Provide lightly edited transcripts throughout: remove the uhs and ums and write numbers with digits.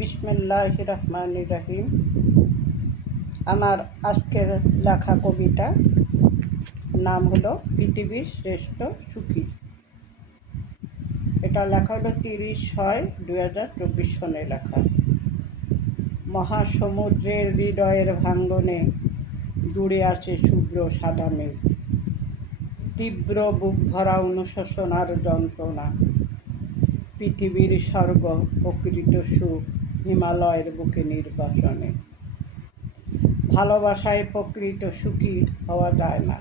বিসমিল্লাহির রহমানির রহিম। আমার আজকের লেখা কবিতা নাম হলো পৃথিবীর শ্রেষ্ঠ সুখী। এটা লেখা হলো 30/6/2024 সনে লেখা। মহাসমুদ্রের হৃদয়ের ভাঙ্গনে জুড়ে আছে শুভ্র সাদা মেঘ, তীব্র বুক ভরা অনুশোচনার যন্ত্রণা। পৃথিবীর স্বর্গ প্রকৃত সুখ হিমালয়ের বুকে নির্বাসনে। ভালোবাসায় প্রকৃত সুখী হওয়া যায় না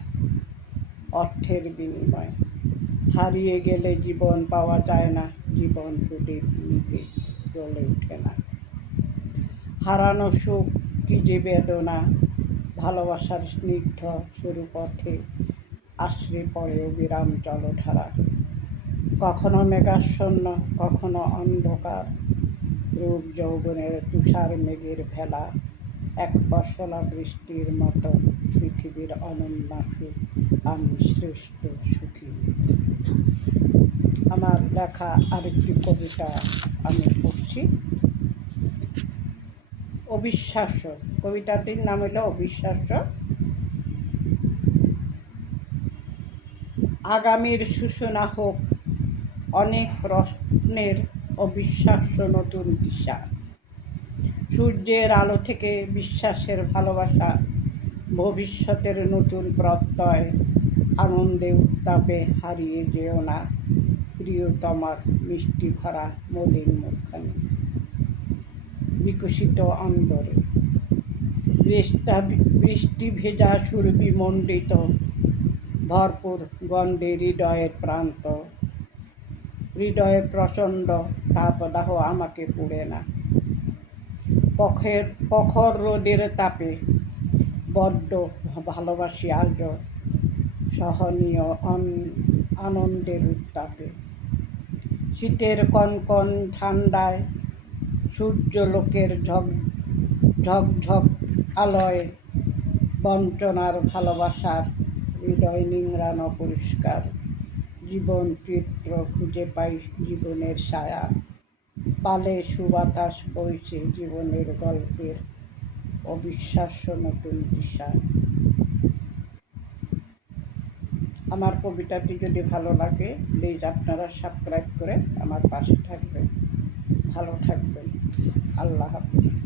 অর্থের বিনিময়ে। হারিয়ে গেলে জীবন পাওয়া যায় না, জীবন প্রদীপ নিভে জ্বলে ওঠে না। হারানো সুখ কি যে বেদনা, ভালোবাসার স্নিগ্ধ সরু পথে আশ্রে পড়ে অবিরাম জলধারা। কখনো মেঘাচ্ছন্ন, কখনো অন্ধকার, রূপ যৌবনের তুষার মেঘের ভেলা। এক পশলা বৃষ্টির মতো পৃথিবীর অনন্য সুখ, আমি শ্রেষ্ঠ সুখী। আমার লেখা আরেকটি কবিতা আমি পড়ছি। অবিশ্বাস্য, কবিতাটির নাম হলো অবিশ্বাস্য। আগামীর সূচনা হোক অনেক প্রশ্নের অবিশ্বাস্য নতুন দিশা। সূর্যের আলো থেকে বিশ্বাসের ভালোবাসা, ভবিষ্যতের নতুন প্রত্যয়। আনন্দে উত্তাপে হারিয়ে যেও না প্রিয়তমার মিষ্টি ভরা মলিন মুখখানি। বিকশিত অন্দরে বৃষ্টি ভেজা সুরবিমণ্ডিত, ভরপুর গন্ধে হৃদয়ের প্রান্ত। হৃদয়ে প্রচণ্ড তাপদাহ আমাকে পুড়ে না, প্রখর রোদের তাপে বড্ড ভালোবাসি আজ সহনীয় আনন্দের উত্তাপে। শীতের কনকন ঠান্ডায় সূর্যলোকের ঝকঝক আলোয় বঞ্চনার ভালোবাসার হৃদয় নিংড়ানো পরিষ্কার। জীবন চিত্র খুঁজে পাই জীবনের ছায়া, পালে সুবাতাস বইছে জীবনের গল্পের অবিশ্বাস্য নতুন দিশা। আমার কবিতাটি যদি ভালো লাগে প্লিজ আপনারা সাবস্ক্রাইব করে আমার পাশে থাকবেন। ভালো থাকবেন। আল্লাহ হাফেজ।